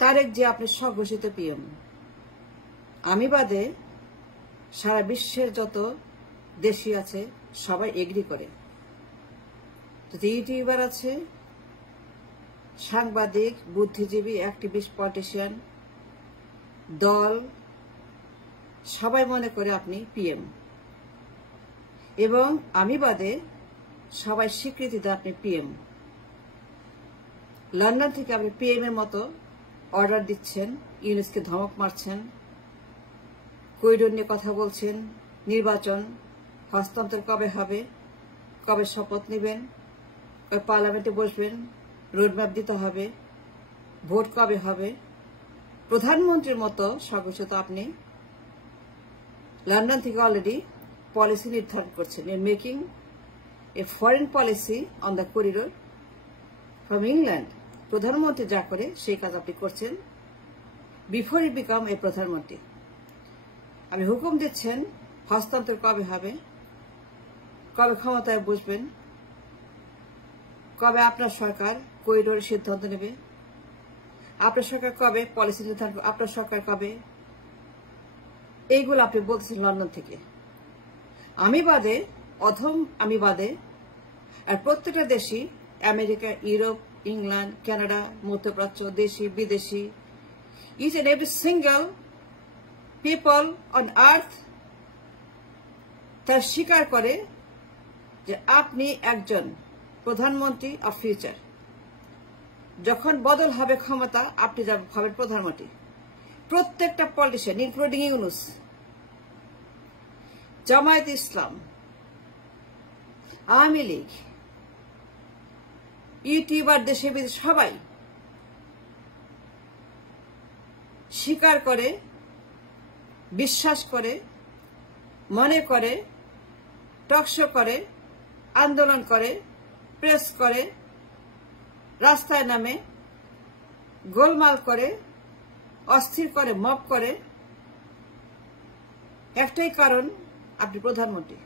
তারেক জিয়া আপনি স্বঘোষিত পিএম। আমি বাদে সারা বিশ্বের যত দেশই আছে সবাই এগ্রি করে। যত ইউটিউবার আছে, সাংবাদিক, বুদ্ধিজীবী, অ্যাক্টিভিস্ট, পলিটিশিয়ান, দল সবাই মনে করে আপনি পিএম, এবং আমি বাদে সবাই স্বীকৃতি দেয় আপনি পিএম। লন্ডন থেকে আপনি পিএম এর মতো অর্ডার দিচ্ছেন, ইউনুসকে ধমক মারছেন, করিডোর নিয়ে কথা বলছেন, নির্বাচন হস্তান্তর কবে হবে, কবে শপথ নেবেন, কবে পার্লামেন্টে বসবেন, রোডম্যাপ দিতে হবে, ভোট কবে হবে। প্রধানমন্ত্রীর মতো স্বঘোষিত আপনি লন্ডন থেকে অলরেডি পলিসি নির্ধারণ করছেন। You are making a foreign policy on the corridor from England. প্রধানমন্ত্রী যা করে সেই কাজ আপনি করছেন বিফোর ইউ বিকাম এ প্রধানমন্ত্রী। আপনি হুকুম দিচ্ছেন হস্তান্তর কবে হবে, কবে ক্ষমতায় বসবেন, কবে আপনার সরকার করিডোরের সিদ্ধান্ত নেবে, আপনার সরকার কবে পলিসি নির্ধারণ, আপনার সরকার কবে, এইগুলো আপনি বলতেছেন লন্ডন থেকে। আমি বাদে, অধম আমি বাদে, আর প্রত্যেকটা দেশই, আমেরিকা, ইউরোপ, ইংল্যান্ড, কানাডা, মধ্যপ্রাচ্য, দেশি বিদেশি, each and every single people on earth তারা স্বীকার করে যে আপনি একজন প্রধানমন্ত্রী অফ ফিউচার। যখন বদল হবে ক্ষমতা, আপনি হবেন প্রধানমন্ত্রী। প্রত্যেকটা পলিটিশিয়ান ইনক্লুডিং ইউনুস, জামায়াত ইসলাম, আওয়ামী লীগ, ইউটিউবার, দেশে বিদেশে সবাই স্বীকার করে, বিশ্বাস করে, মনে করে, টকশো করে, আন্দোলন করে, প্রেস করে, রাস্তায় নামে, গোলমাল করে, অস্থির করে, মব করে। একটাই কারণ, আপনি প্রধানমন্ত্রী।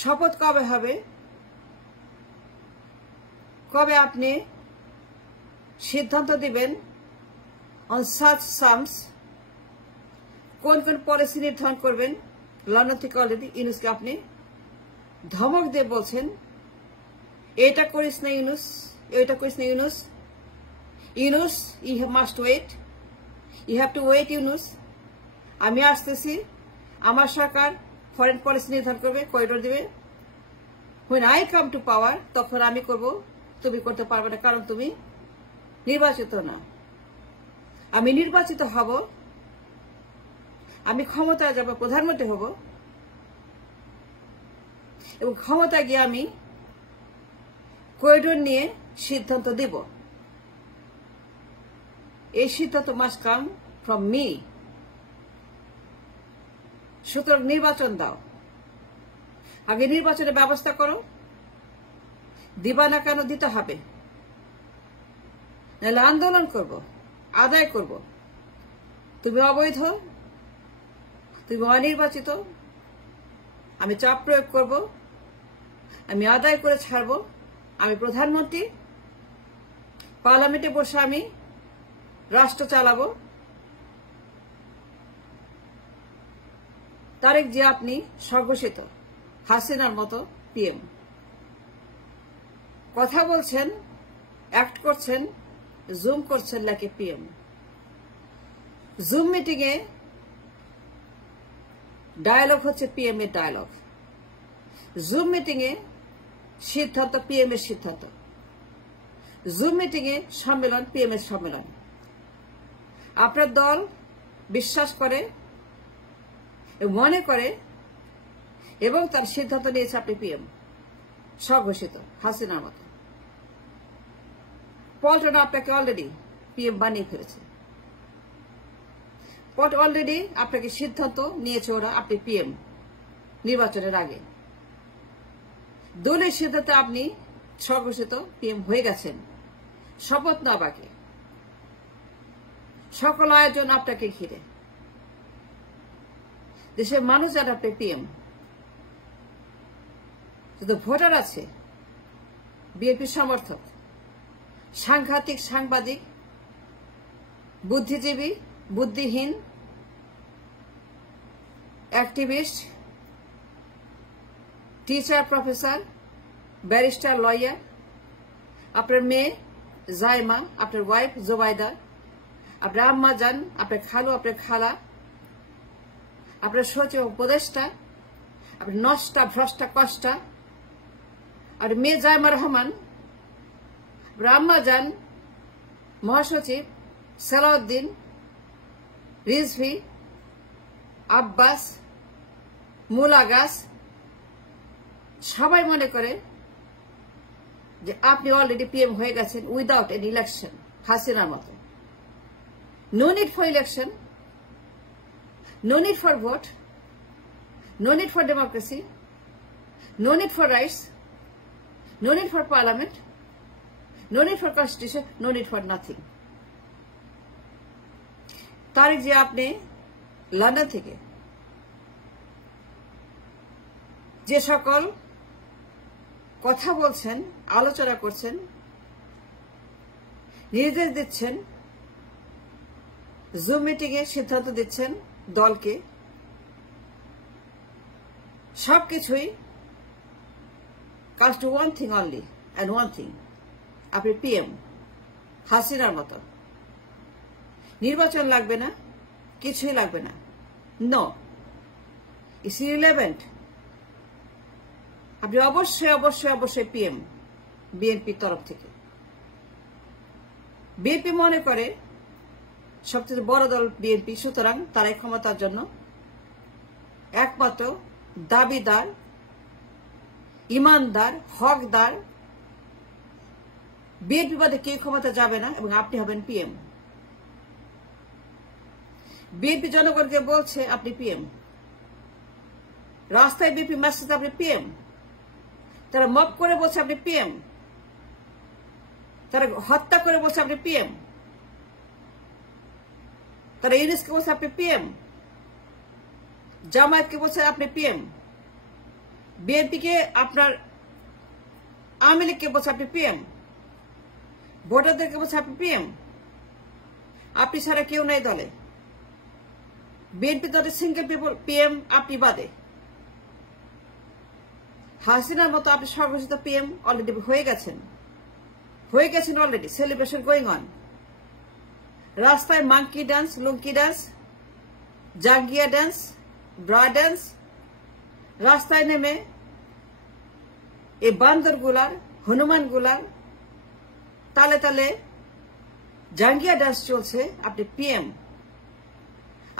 শপথ কবে হবে, কবে আপনি সিদ্ধান্ত দিবেন অন সাচ সামস, কোন কোন পলিসি নির্ধারণ করবেন। লন্ডন থেকে অলরেডি ইউনুসকে আপনি ধমক দিয়ে বলছেন, এটা করিস না ইউনুস, এটা করিস না Yunus, Yunus you must wait, you have to wait Yunus. আমি আসতেছি, আমার সরকার ফরেন পলিসি নির্ধারণ করবে, করিডোর দিবে। when I come to power, তখন আমি করব, তুমি করতে পারবে না, কারণ তুমি নির্বাচিত না। আমি নির্বাচিত হব, আমি ক্ষমতায় যাব, প্রধানমন্ত্রী হব, এবং ক্ষমতায় গিয়ে আমি করিডোর নিয়ে সিদ্ধান্ত দেব। এই সিদ্ধান্ত মাস্ট কাম ফ্রম মি। সুতরাং নির্বাচন দাও, আগে নির্বাচনের ব্যবস্থা করো। দিবা না কেন, দিতে হবে, নাহলে আন্দোলন করব, আদায় করব। তুমি অবৈধ, তুমি অনির্বাচিত, আমি চাপ প্রয়োগ করব, আমি আদায় করে ছাড়ব। আমি প্রধানমন্ত্রী, পার্লামেন্টে বসে আমি রাষ্ট্র চালাবো। তারেক জিয়া আপনি স্বঘোষিত হাসিনার মতো পিএম। কথা বলছেন, অ্যাক্ট করছেন, জুম করছেন like a PM. Zoom meeting এ ডায়ালগ হচ্ছে পিএম এর ডায়ালগ, জুম মিটিং এ সিদ্ধান্ত পিএম এর সিদ্ধান্ত, জুম মিটিং এ সম্মেলন পিএম এর সম্মেলন। আপনার দল বিশ্বাস করে, মনে করে, এবং তার সিদ্ধান্ত নিয়েছে আপনি পিএম, স্বঘোষিত হাসিনার মতো। পল্টন আপনাকে অলরেডি পিএম বানিয়ে ফেলেছে, পট অলরেডি আপনাকে সিদ্ধান্ত নিয়েছে ওরা, আপনি পিএম নির্বাচনের আগে। দলের সিদ্ধান্তে আপনি স্বঘোষিত পিএম হয়ে গেছেন, শপথ না বাকি। সকল আয়োজন আপনাকে ঘিরে, দেশের মানুষ যারা আপনি পিএম। যত ভোটার আছে, বিএনপির সমর্থক, সাংঘাতিক সাংবাদিক, বুদ্ধিজীবী, বুদ্ধিহীন, activist, teacher, professor, barrister, lawyer, আপনার মেয়ে জাইমা, আপনার ওয়াইফ জোবাইদা, আপনার আম্মা জান, আপনার খালু, আপনার খালা, আপনার সচিব উপদেষ্টা, আপনার নষ্টা, ভ্রষ্টা, কষ্টা, আর মেয়ে জাইমা রহমান, আপনার আম্মা জান, মহাসচিব সালাউদ্দিন, রিজভি, আব্বাস, মুলাগাস, সবাই মনে করে যে আপনি অলরেডি পিএম হয়ে গেছেন উইদাউট এন ইলেকশন, হাসিনার মতো। No need for election, no need for vote, no need for democracy, no need for rights, no need for parliament, no need for constitution, no need for nothing. তারিখ যে আপনি London থেকে যে সকল কথা বলছেন, আলোচনা করছেন, নির্দেশ দিচ্ছেন, জুম মিটিং এ সিদ্ধান্ত দিচ্ছেন দলকে, সবকিছুই কাজ to one thing only and one thing, আপনি পিএম হাসিনার মতো। নির্বাচন লাগবে না, কিছুই লাগবে না, নো, ইটস ইররিলেভেন্ট। আপনি অবশ্যই অবশ্যই অবশ্যই পিএম বিএনপির তরফ থেকে। বিএনপি মনে করে সবচেয়ে বড় দল বিএনপি, সুতরাং তারাই ক্ষমতার জন্য একমাত্র দাবিদার, ইমানদার, হকদার। বিএনপি বাদে কেউ ক্ষমতা যাবে না এবং আপনি হবেন পিএম। বিএনপি জনগণকে বলছে আপনি পিএম, রাস্তায় বিএনপি মেসেজ আপনি পিএম, তারা মব করে বলছে আপনি পিএম, তারা হত্যা করে বলছে আপনি পিএম, তারা ইউনুসকে বলছে আপনি পিএম, জামায়াতকে বলছে আপনি পিএম, বিএনপিকে আপনার আওয়ামী লীগকে বলছে আপনি পিএম, ভোটারদেরকে বলছে আপনি পিএম। আপনি ছাড়া কেউ নাই দলে। বিএনপি দলে সিঙ্গেল পিপল পিএম আপনি বাদে। হাসিনার মতো আপনি সর্বশিত পিএম অলরেডি হয়ে গেছেন অলরেডি। Celebration going on. রাস্তায় মাঙ্কি ডান্স, লুঙ্কি ডান্স, জাঙ্গিয়া ডান্স, ব্রা ডান্স, রাস্তায় নেমে এই বান্দরগুলার, হনুমানগুলার তালে তালে জাঙ্গিয়া ডান্স চলছে, আপনি পিএম।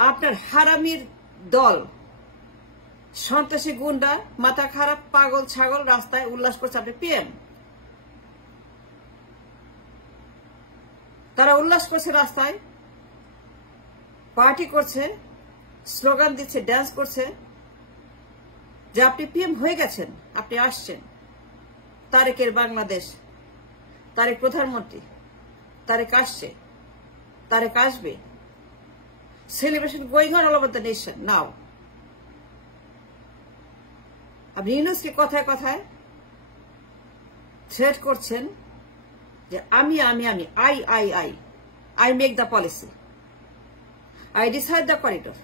আপনার হারামির দল, সন্ত্রাসী গুন্ডা, মাথা খারাপ, পাগল ছাগল রাস্তায় উল্লাস করছে, আপনি পিএম। তারা উল্লাস করছে, রাস্তায় পার্টি করছে, স্লোগান দিচ্ছে, ড্যান্স করছে যে আপনি পিএম হয়ে গেছেন, আপনি আসছেন। তারেকের বাংলাদেশ, তারেক প্রধানমন্ত্রী, তারেক আসছে, তারেক আসবে। Celebration going on all over the nation now. আপনি ইউনুসকে কথায় কথায় থ্রেট করছেন যে আমি I make the policy, I decide the corridor,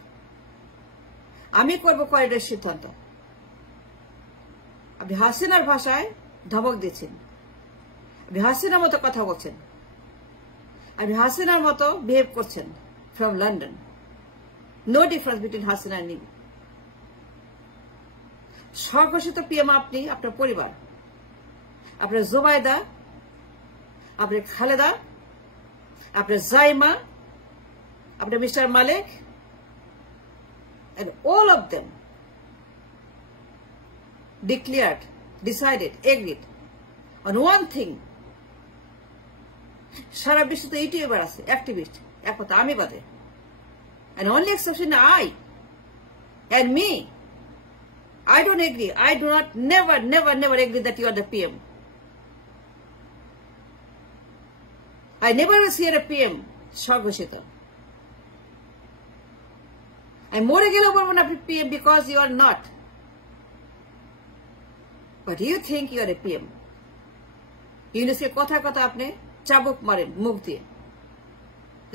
আমি করবো করিডোর সিদ্ধান্ত। আপনি হাসিনার ভাষায় ধমক দিচ্ছেন, আপনি হাসিনার মতো কথা বলছেন, আপনি হাসিনার মতো বিহেভ করছেন from London. No difference between Hasina and me. স্বঘোষিত পিএম আপনি, আপনার পরিবার, আপনার জোবাইদা, আপনার খালেদা, আপনার জাইমা, আপনার mister Malik, and all of them declared, decided, agreed on one thing. সারা বিশ্বে তো ইউটিউবার আছে, অ্যাক্টিভিস্ট, একমাত্র আমি বাদে। And only exception I and me. I don't agree. I do not, never agree that you are the PM. I never will see a PM স্বঘোষিত। আমি মরে গেলেও বলবো না আপনি PM because you are not. But you think you are a PM. ইউনুসকে কথা কথা আপনি চাবুক মারেন মুখ দিয়ে।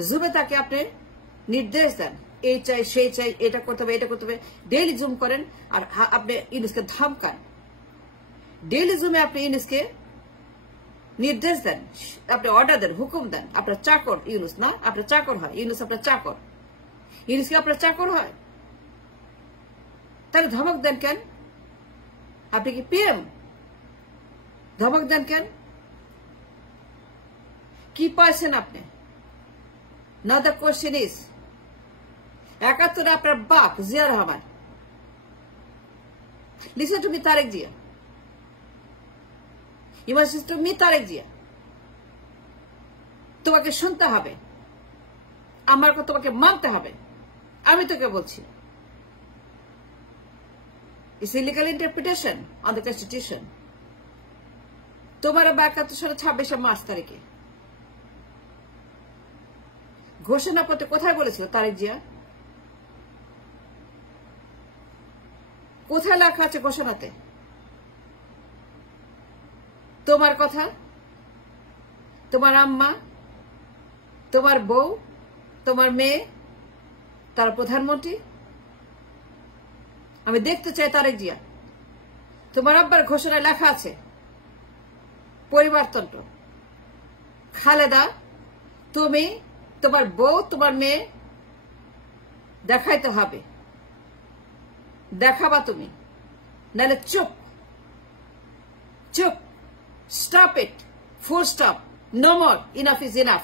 জুমে তাকে আপনি নির্দেশ দেন, এই চাই সেই চাই, এটা করতে হবে, এটা করতে হবে। ডেইলি জুম করেন আর আপনি ইউনুসকে ধমকান। ডেইলি জুমে আপনি ইউনুসকে নির্দেশ দেন, আপনি অর্ডার দেন, হুকুম দেন। আপনার চাকর ইউনুস না, আপনার চাকর হয় ইউনুস, আপনার চাকর। ইউনুস কি আপনার চাকর হয়? তাহলে ধমক দেন কেন? আপনি কি পিএম? ধমক দেন কেন? কি পাইছেন আপনি? নাও দ্য কোয়েশ্চেন ইজ, ৭১ আপনার বাপ Zia Rahman. Listen to me Tarique Zia, you must listen to me Tarique Zia. তোমাকে শুনতে হবে, আমার কথা তোমাকে মানতে হবে। আমি তোকে বলছি, it's illegal interpretation on the constitution. তোমার ৭১ সালে ২৬ মার্চ তারিখে ঘোষণাপত্রে কোথায় বলেছিল তারেক জিয়া? কোথায় লেখা আছে ঘোষণাতে? তোমার কথা, তোমার আম্মা, তোমার বউ, তোমার মেয়ে, তার প্রধানমন্ত্রী। আমি দেখতে চাই তারেক জিয়া, তোমার আব্বার ঘোষণায় লেখা আছে পরিবারতন্ত্র। খালেদা, তুমি, তোমার বউ, তোমার মেয়ে দেখাইতে হবে, দেখাবা তুমি, নাহলে চুপ চুপ। Stop it, full stop, no more, enough is enough.